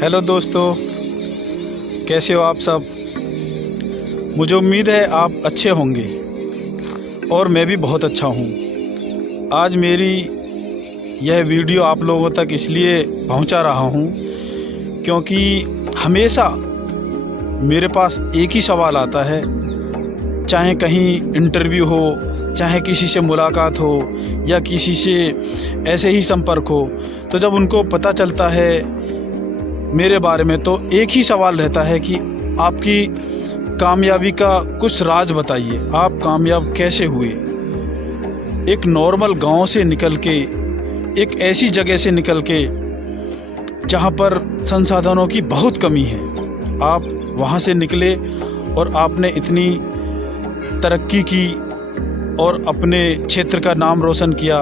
Hello दोस्तों, कैसे हो आप सब। मुझे उम्मीद है आप अच्छे होंगे और मैं भी बहुत अच्छा हूँ। आज मेरी यह वीडियो आप लोगों तक इसलिए पहुँचा रहा हूँ क्योंकि हमेशा मेरे पास एक ही सवाल आता है, चाहे कहीं इंटरव्यू हो, चाहे किसी से मुलाकात हो या किसी से ऐसे ही संपर्क हो, तो जब उनको पता चलता है मेरे बारे में तो एक ही सवाल रहता है कि आपकी कामयाबी का कुछ राज बताइए, आप कामयाब कैसे हुए। एक नॉर्मल गांव से निकल के, एक ऐसी जगह से निकल के जहां पर संसाधनों की बहुत कमी है, आप वहां से निकले और आपने इतनी तरक्की की और अपने क्षेत्र का नाम रोशन किया,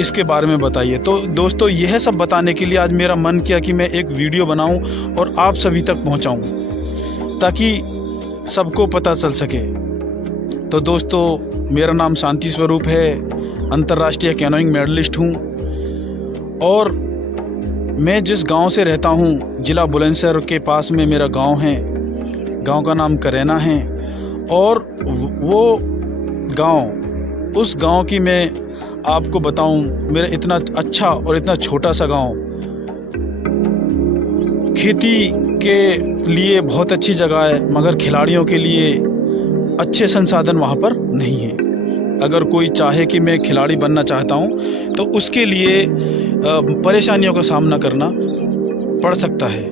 इसके बारे में बताइए। तो दोस्तों, यह सब बताने के लिए आज मेरा मन किया कि मैं एक वीडियो बनाऊं और आप सभी तक पहुंचाऊं ताकि सबको पता चल सके। तो दोस्तों, मेरा नाम शांति स्वरूप है, अंतर्राष्ट्रीय कैनोइंग मेडलिस्ट हूं और मैं जिस गांव से रहता हूं, जिला बुलंदशहर के पास में मेरा गांव है। गांव का नाम करैना है और वो गांव, उस गांव की मैं आपको बताऊं, मेरा इतना अच्छा और इतना छोटा सा गांव खेती के लिए बहुत अच्छी जगह है, मगर खिलाड़ियों के लिए अच्छे संसाधन वहां पर नहीं है। अगर कोई चाहे कि मैं खिलाड़ी बनना चाहता हूं तो उसके लिए परेशानियों का सामना करना पड़ सकता है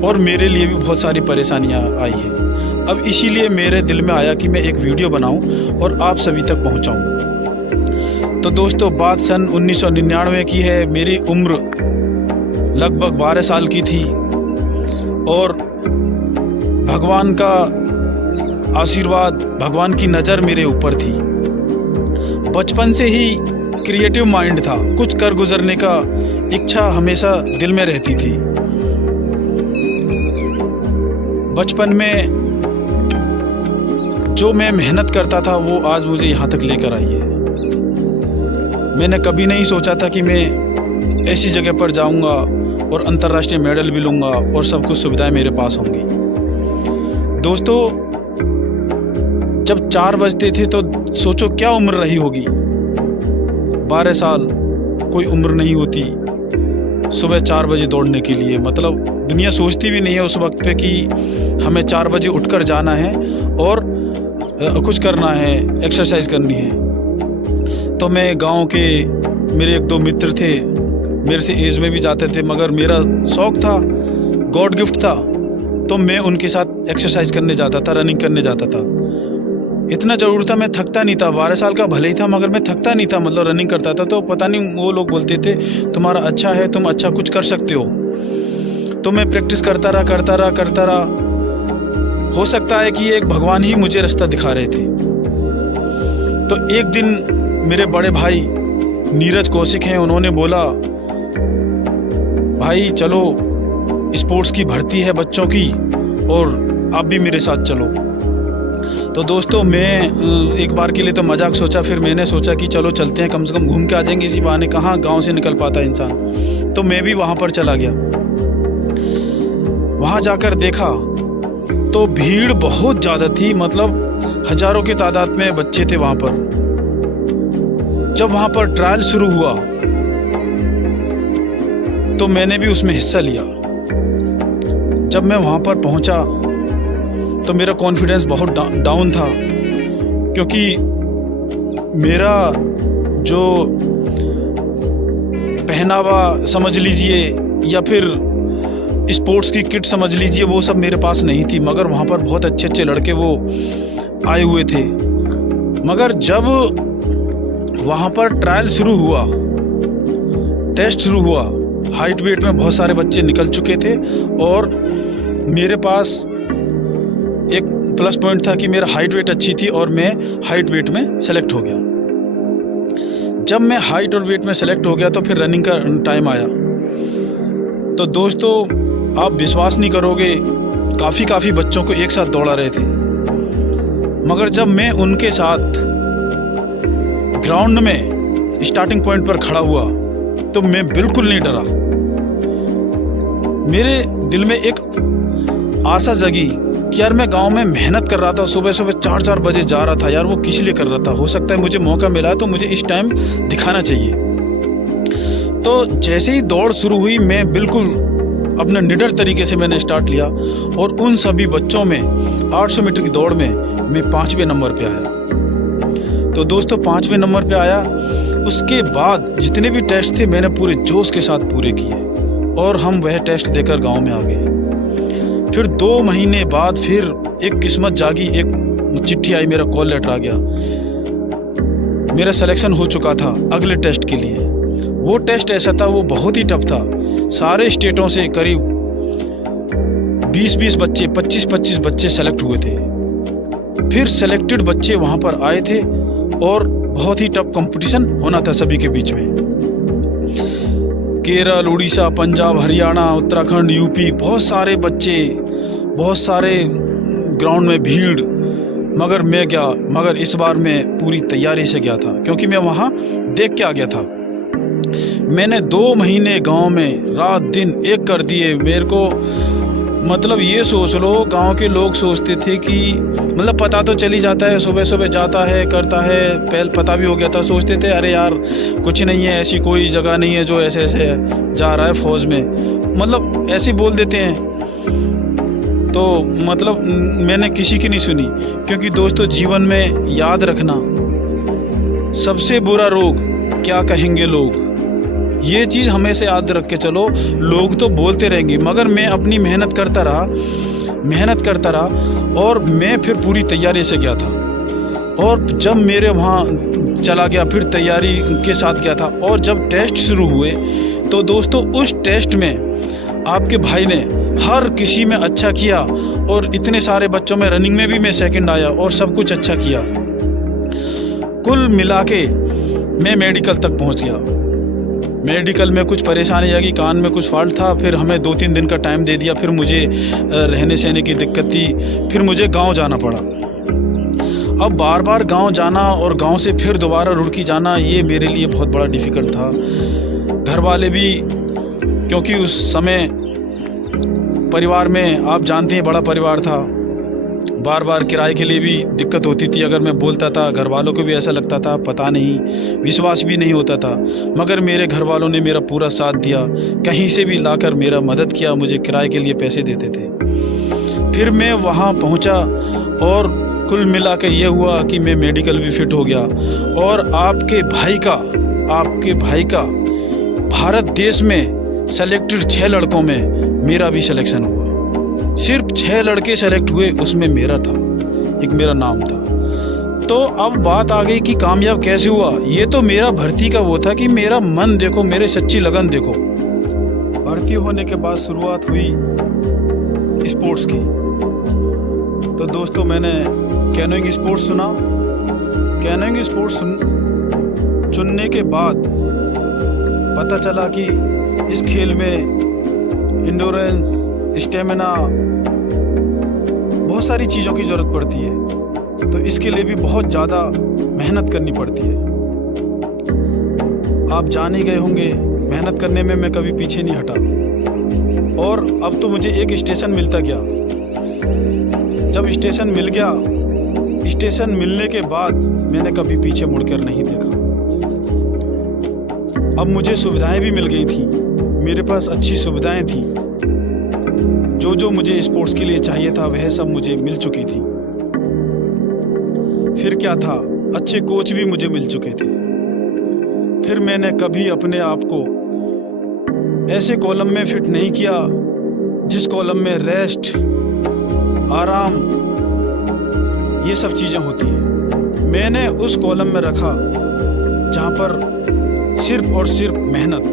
और मेरे लिए भी बहुत सारी परेशानियां आई हैं। अब इसीलिए मेरे दिल में आया कि मैं एक वीडियो बनाऊं और आप सभी तक पहुंचाऊं। तो दोस्तों, बात सन 1999 की है। मेरी उम्र लगभग 12 साल की थी और भगवान का आशीर्वाद, भगवान की नज़र मेरे ऊपर थी। बचपन से ही क्रिएटिव माइंड था, कुछ कर गुजरने का इच्छा हमेशा दिल में रहती थी। बचपन में जो मैं मेहनत करता था वो आज मुझे यहाँ तक लेकर आई है। मैंने कभी नहीं सोचा था कि मैं ऐसी जगह पर जाऊंगा और अंतर्राष्ट्रीय मेडल भी लूँगा और सब कुछ सुविधाएं मेरे पास होंगी। दोस्तों, जब 4 बजते थे तो सोचो क्या उम्र रही होगी। 12 साल कोई उम्र नहीं होती सुबह 4 बजे दौड़ने के लिए। मतलब दुनिया सोचती भी नहीं है उस वक्त पे कि हमें 4 बजे उठकर जाना है और कुछ करना है, एक्सरसाइज करनी है। तो मैं गांव के, मेरे 1-2 मित्र थे, मेरे से एज में भी जाते थे, मगर मेरा शौक़ था, गॉड गिफ्ट था, तो मैं उनके साथ एक्सरसाइज करने जाता था, रनिंग करने जाता था। इतना ज़रूर था, मैं थकता नहीं था। 12 साल का भले ही था मगर मैं थकता नहीं था, मतलब रनिंग करता था। तो पता नहीं, वो लोग बोलते थे तुम्हारा अच्छा है, तुम अच्छा कुछ कर सकते हो। तो मैं प्रैक्टिस करता रहा। हो सकता है कि एक भगवान ही मुझे रास्ता दिखा रहे थे। तो एक दिन मेरे बड़े भाई नीरज कौशिक हैं, उन्होंने बोला, भाई चलो स्पोर्ट्स की भर्ती है बच्चों की और आप भी मेरे साथ चलो। तो दोस्तों, मैं एक बार के लिए तो मजाक सोचा, फिर मैंने सोचा कि चलो चलते हैं, कम से कम घूम के आ जाएंगे, इसी बहाने कहाँ गांव से निकल पाता इंसान। तो मैं भी वहाँ पर चला गया। वहाँ जाकर देखा तो भीड़ बहुत ज़्यादा थी, मतलब हजारों की तादाद में बच्चे थे वहाँ पर। जब वहाँ पर ट्रायल शुरू हुआ तो मैंने भी उसमें हिस्सा लिया। जब मैं वहाँ पर पहुँचा तो मेरा कॉन्फिडेंस बहुत डाउन था, क्योंकि मेरा जो पहनावा समझ लीजिए या फिर स्पोर्ट्स की किट समझ लीजिए, वो सब मेरे पास नहीं थी। मगर वहाँ पर बहुत अच्छे अच्छे लड़के वो आए हुए थे। मगर जब वहाँ पर ट्रायल शुरू हुआ, टेस्ट शुरू हुआ, हाइट वेट में बहुत सारे बच्चे निकल चुके थे और मेरे पास एक प्लस पॉइंट था कि मेरा हाइट वेट अच्छी थी और मैं हाइट वेट में सेलेक्ट हो गया। जब मैं हाइट और वेट में सेलेक्ट हो गया तो फिर रनिंग का टाइम आया। तो दोस्तों, आप विश्वास नहीं करोगे, काफ़ी बच्चों को एक साथ दौड़ा रहे थे। मगर जब मैं उनके साथ ग्राउंड में स्टार्टिंग पॉइंट पर खड़ा हुआ तो मैं बिल्कुल नहीं डरा। मेरे दिल में एक आशा जगी कि यार मैं गांव में मेहनत कर रहा था, सुबह सुबह 4-4 बजे जा रहा था यार, वो किस लिए कर रहा था। हो सकता है मुझे मौका मिला है तो मुझे इस टाइम दिखाना चाहिए। तो जैसे ही दौड़ शुरू हुई, मैं बिल्कुल अपने निडर तरीके से मैंने स्टार्ट लिया और उन सभी बच्चों में 800 मीटर की दौड़ में मैं 5वें नंबर पे आया। तो दोस्तों 5वें नंबर पे आया। उसके बाद जितने भी टेस्ट थे मैंने पूरे जोश के साथ पूरे किए और हम वह टेस्ट देकर गांव में आ गए। फिर 2 महीने बाद फिर एक किस्मत जागी, एक चिट्ठी आई, मेरा कॉल लेटर आ गया। मेरा सिलेक्शन हो चुका था अगले टेस्ट के लिए। वो टेस्ट ऐसा था, वो बहुत ही टफ था। सारे स्टेटों से करीब 20-20 बच्चे, 25-25 बच्चे सेलेक्ट हुए थे। फिर सेलेक्टेड बच्चे वहाँ पर आए थे और बहुत ही टफ कंपटीशन होना था सभी के बीच में। केरल, उड़ीसा, पंजाब, हरियाणा, उत्तराखंड, यूपी, बहुत सारे बच्चे, बहुत सारे ग्राउंड में भीड़। मगर इस बार मैं पूरी तैयारी से गया था क्योंकि मैं वहाँ देख के आ गया था। मैंने 2 महीने गांव में रात दिन एक कर दिए। मेरे को मतलब ये सोच लो, गांव के लोग सोचते थे कि मतलब पता तो चली जाता है, सुबह सुबह जाता है करता है, पहले पता भी हो गया था। सोचते थे अरे यार कुछ नहीं है, ऐसी कोई जगह नहीं है जो ऐसे ऐसे जा रहा है फौज में, मतलब ऐसे बोल देते हैं। तो मतलब मैंने किसी की नहीं सुनी, क्योंकि दोस्तों जीवन में याद रखना, सबसे बुरा रोग क्या कहेंगे लोग, ये चीज़ हमेशा याद रख के चलो। लोग तो बोलते रहेंगे, मगर मैं अपनी मेहनत करता रहा और मैं फिर पूरी तैयारी से गया था। और जब मेरे वहाँ चला गया, फिर तैयारी के साथ गया था। और जब टेस्ट शुरू हुए तो दोस्तों उस टेस्ट में आपके भाई ने हर किसी में अच्छा किया और इतने सारे बच्चों में रनिंग में भी मैं सेकंड आया और सब कुछ अच्छा किया। कुल मिला के मैं मेडिकल तक पहुँच गया। मेडिकल में कुछ परेशानी आ गई, कान में कुछ फॉल्ट था। फिर हमें 2-3 दिन का टाइम दे दिया। फिर मुझे रहने सहने की दिक्कत थी। फिर मुझे गांव जाना पड़ा। अब बार बार गांव जाना और गांव से फिर दोबारा रुड़की जाना, ये मेरे लिए बहुत बड़ा डिफ़िकल्ट था। घर वाले भी, क्योंकि उस समय परिवार में आप जानते हैं बड़ा परिवार था, बार बार किराए के लिए भी दिक्कत होती थी। अगर मैं बोलता था घर वालों को भी ऐसा लगता था पता नहीं, विश्वास भी नहीं होता था। मगर मेरे घर वालों ने मेरा पूरा साथ दिया, कहीं से भी लाकर मेरा मदद किया, मुझे किराए के लिए पैसे देते थे। फिर मैं वहाँ पहुँचा और कुल मिला के ये हुआ कि मैं मेडिकल भी फिट हो गया। और आपके भाई का भारत देश में सेलेक्टेड 6 लड़कों में मेरा भी सिलेक्शन हुआ। सिर्फ 6 लड़के सेलेक्ट हुए, उसमें मेरा था, एक मेरा नाम था। तो अब बात आ गई कि कामयाब कैसे हुआ। ये तो मेरा भर्ती का वो था कि मेरा मन देखो, मेरे सच्ची लगन देखो। भर्ती होने के बाद शुरुआत हुई स्पोर्ट्स की। तो दोस्तों मैंने कैनोइंग स्पोर्ट्स सुना। कैनोइंग स्पोर्ट्स चुनने के बाद पता चला कि इस खेल में इंडोरेंस, स्टेमिना, बहुत सारी चीज़ों की ज़रूरत पड़ती है। तो इसके लिए भी बहुत ज़्यादा मेहनत करनी पड़ती है। आप जान ही गए होंगे, मेहनत करने में मैं कभी पीछे नहीं हटा। और अब तो मुझे एक स्टेशन मिलता गया। जब स्टेशन मिल गया, स्टेशन मिलने के बाद मैंने कभी पीछे मुड़कर नहीं देखा। अब मुझे सुविधाएं भी मिल गई थी, मेरे पास अच्छी सुविधाएं थी। जो मुझे स्पोर्ट्स के लिए चाहिए था वह सब मुझे मिल चुकी थी। फिर क्या था, अच्छे कोच भी मुझे मिल चुके थे। फिर मैंने कभी अपने आप को ऐसे कॉलम में फिट नहीं किया जिस कॉलम में रेस्ट, आराम, ये सब चीज़ें होती हैं। मैंने उस कॉलम में रखा जहाँ पर सिर्फ और सिर्फ मेहनत।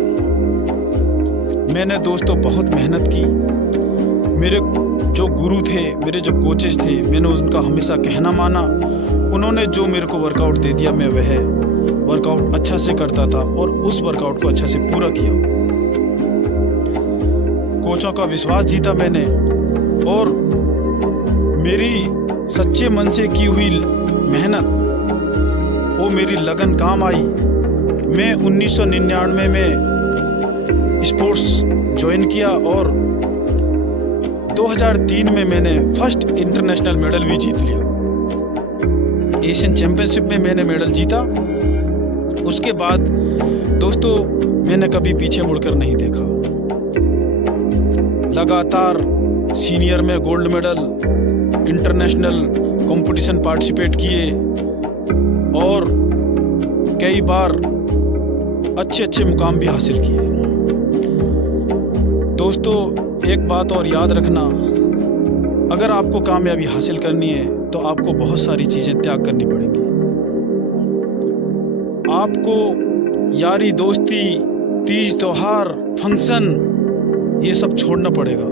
मैंने दोस्तों बहुत मेहनत की। मेरे जो गुरु थे, मेरे जो कोचेस थे, मैंने उनका हमेशा कहना माना। उन्होंने जो मेरे को वर्कआउट दे दिया, मैं वह वर्कआउट अच्छा से करता था और उस वर्कआउट को अच्छा से पूरा किया। कोचों का विश्वास जीता मैंने और मेरी सच्चे मन से की हुई मेहनत, वो मेरी लगन काम आई। मैं 1999 में स्पोर्ट्स ज्वाइन किया और 2003 में मैंने फर्स्ट इंटरनेशनल मेडल भी जीत लिया। एशियन चैम्पियनशिप में मैंने मेडल जीता। उसके बाद दोस्तों मैंने कभी पीछे मुड़कर नहीं देखा। लगातार सीनियर में gold medal, international competition participate किए और कई बार अच्छे अच्छे मुकाम भी हासिल किए। दोस्तों एक बात और याद रखना, अगर आपको कामयाबी हासिल करनी है तो आपको बहुत सारी चीज़ें त्याग करनी पड़ेंगी। आपको यारी दोस्ती, तीज त्योहार, फंक्शन, ये सब छोड़ना पड़ेगा।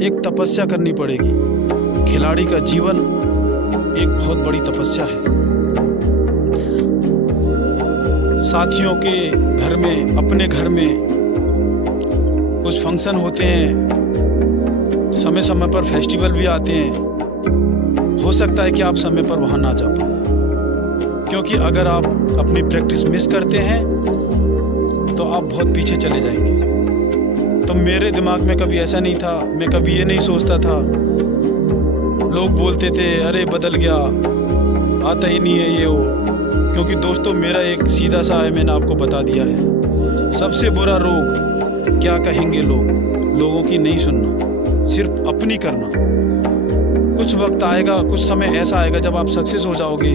एक तपस्या करनी पड़ेगी। खिलाड़ी का जीवन एक बहुत बड़ी तपस्या है। साथियों के घर में, अपने घर में कुछ फंक्शन होते हैं, समय समय पर फेस्टिवल भी आते हैं। हो सकता है कि आप समय पर वहाँ ना जा पाए, क्योंकि अगर आप अपनी प्रैक्टिस मिस करते हैं तो आप बहुत पीछे चले जाएंगे। तो मेरे दिमाग में कभी ऐसा नहीं था, मैं कभी ये नहीं सोचता था। लोग बोलते थे अरे बदल गया, आता ही नहीं है ये वो। क्योंकि दोस्तों मेरा एक सीधा सा है, मैंने आपको बता दिया है, सबसे बुरा रोग क्या कहेंगे लोग, लोगों की नहीं सुनना, सिर्फ अपनी करना। कुछ वक्त आएगा, कुछ समय ऐसा आएगा जब आप सक्सेस हो जाओगे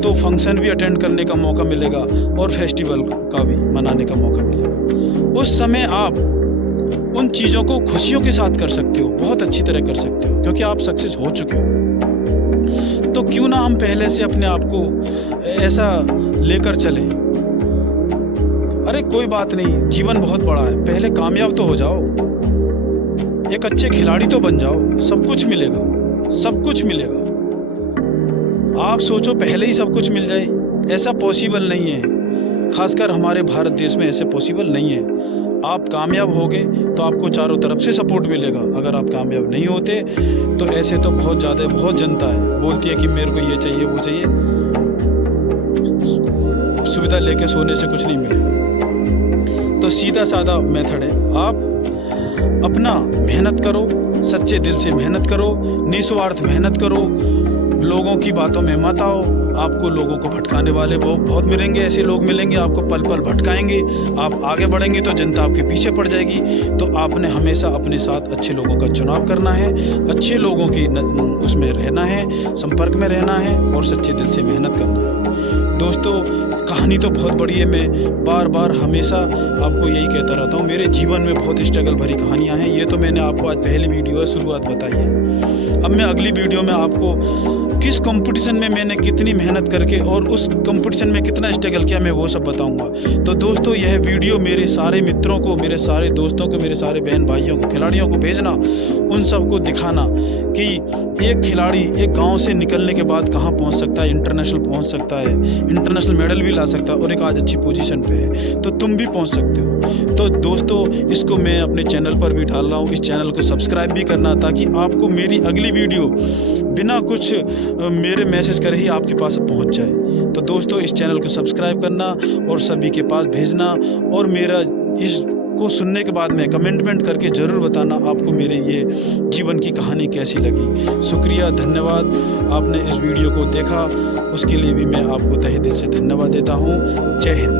तो फंक्शन भी अटेंड करने का मौका मिलेगा और फेस्टिवल का भी मनाने का मौका मिलेगा। उस समय आप उन चीज़ों को खुशियों के साथ कर सकते हो, बहुत अच्छी तरह कर सकते हो, क्योंकि आप सक्सेस हो चुके हो। तो क्यों ना हम पहले से अपने आप को ऐसा लेकर चलें। अरे कोई बात नहीं, जीवन बहुत बड़ा है, पहले कामयाब तो हो जाओ, एक अच्छे खिलाड़ी तो बन जाओ, सब कुछ मिलेगा, सब कुछ मिलेगा। आप सोचो पहले ही सब कुछ मिल जाए, ऐसा पॉसिबल नहीं है। खासकर हमारे भारत देश में ऐसे पॉसिबल नहीं है। आप कामयाब होगे तो आपको चारों तरफ से सपोर्ट मिलेगा। अगर आप कामयाब नहीं होते तो ऐसे तो बहुत ज़्यादा, बहुत जनता है बोलती है कि मेरे को ये चाहिए वो चाहिए। सुविधा लेके सोने से कुछ नहीं मिलेगा। तो सीधा साधा मेथड है, आप अपना मेहनत करो, सच्चे दिल से मेहनत करो, निस्वार्थ मेहनत करो, लोगों की बातों में मत आओ। आपको लोगों को भटकाने वाले बहुत मिलेंगे, ऐसे लोग मिलेंगे आपको पल पल भटकाएंगे। आप आगे बढ़ेंगे तो जनता आपके पीछे पड़ जाएगी। तो आपने हमेशा अपने साथ अच्छे लोगों का चुनाव करना है, अच्छे लोगों की उसमें रहना है, संपर्क में रहना है और सच्चे दिल से मेहनत करना है। दोस्तों कहानी तो बहुत बड़ी है, मैं बार बार हमेशा आपको यही कहता रहता हूँ। मेरे जीवन में बहुत स्ट्रगल भरी कहानियाँ हैं। ये तो मैंने आपको आज पहली वीडियो शुरुआत बताई है। अब मैं अगली वीडियो में आपको किस कंपटीशन में मैंने कितनी मेहनत करके और उस कंपटीशन में कितना स्ट्रगल किया, मैं वो सब बताऊंगा। तो दोस्तों यह वीडियो मेरे सारे मित्रों को, मेरे सारे दोस्तों को, मेरे सारे बहन भाइयों को, खिलाड़ियों को भेजना, उन सबको दिखाना कि एक खिलाड़ी एक गांव से निकलने के बाद कहां पहुंच सकता है, इंटरनेशनल पहुंच सकता है, इंटरनेशनल मेडल भी ला सकता है और एक आज अच्छी पोजीशन पे है। तो तुम भी पहुंच सकते हो। तो दोस्तों इसको मैं अपने चैनल पर भी डाल रहा हूँ। इस चैनल को सब्सक्राइब भी करना, ताकि आपको मेरी अगली वीडियो बिना कुछ मेरे मैसेज करे ही आपके पास पहुंच जाए। तो दोस्तों इस चैनल को सब्सक्राइब करना और सभी के पास भेजना, और मेरा इसको सुनने के बाद में कमेंटमेंट करके ज़रूर बताना आपको मेरे ये जीवन की कहानी कैसी लगी। शुक्रिया, धन्यवाद। आपने इस वीडियो को देखा, उसके लिए भी मैं आपको तहे दिल से धन्यवाद देता हूँ। जय हिंद।